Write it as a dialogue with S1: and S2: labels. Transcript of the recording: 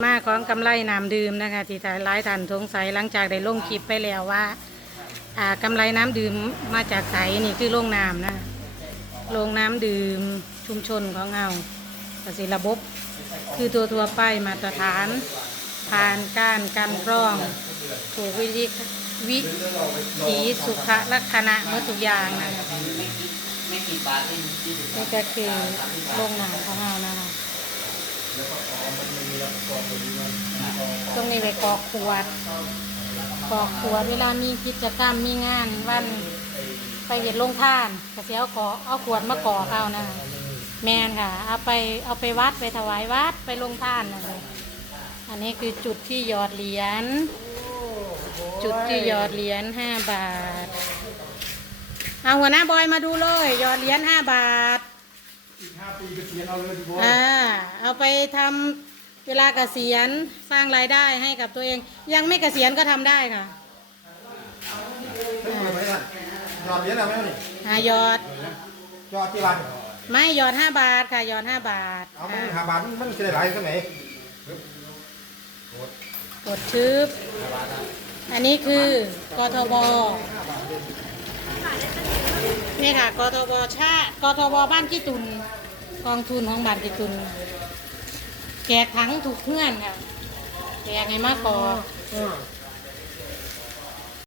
S1: มาของกำไรน้ำดื่มนะคะที่หลายท่านสงสัยหลังจากได้ลงคลิปไปแล้วว่าอ่ากำไรน้ำดื่มมาจากไสนี่คือโรงน้ำนะโรงน้ำดื่มชุมชนของเราก็สิระบบ คือตัวทั่วไปมาตรฐาน ผ่านการกันกรอง ถูกวิธีวิถีสุขลักษณะเมื่อทุกอย่างนั่นี่ก็คือโรงน้ำของเรานะคะ ตรงนี้ไปกรอกขวดกรอกขวดเวลามีกิจกรรมมีงานวันไปเห็นลงท่านก็เสียเอาขอเอาขวดมากรอกเอานะแมนค่ะ เอาไปเอาไปวัดไปถวายวัดไปลงท่านนะเลยอันนี้คือจุดที่หยอดเหรียญจุดที่หยอดเหรียญห้าบาท เอาหัวหน้าบอยมาดูเลยหยอดเหรียญห้าบาท
S2: ห้าปีเกษียณเอาเลยดีกว่า
S1: อ่าเอาไปทำ เวลาเกษียณสร้างรายได้ให้กับตัวเอง ยังไม่เกษียณก็ทำได้ค่ะ
S2: เฮ้ยเปิดไหมล่ะยอดเหรียญอะไรไหมนี่
S1: หายอด
S2: ยอดกี่วัน
S1: ไม่หยอดห้าบาทค่ะหยอดห้าบาท
S2: เอามัน
S1: อ่า
S2: หาบาทมันจะได้หลายสักไหน
S1: กดชืบอันนี้คือกทบนี่ค่ะกทบชาติกทบบ้านกี่ตุนกองทุนของบ้านกี่ตุน แจกถังถูกเพื่อนค่ะแจกให้มากกอ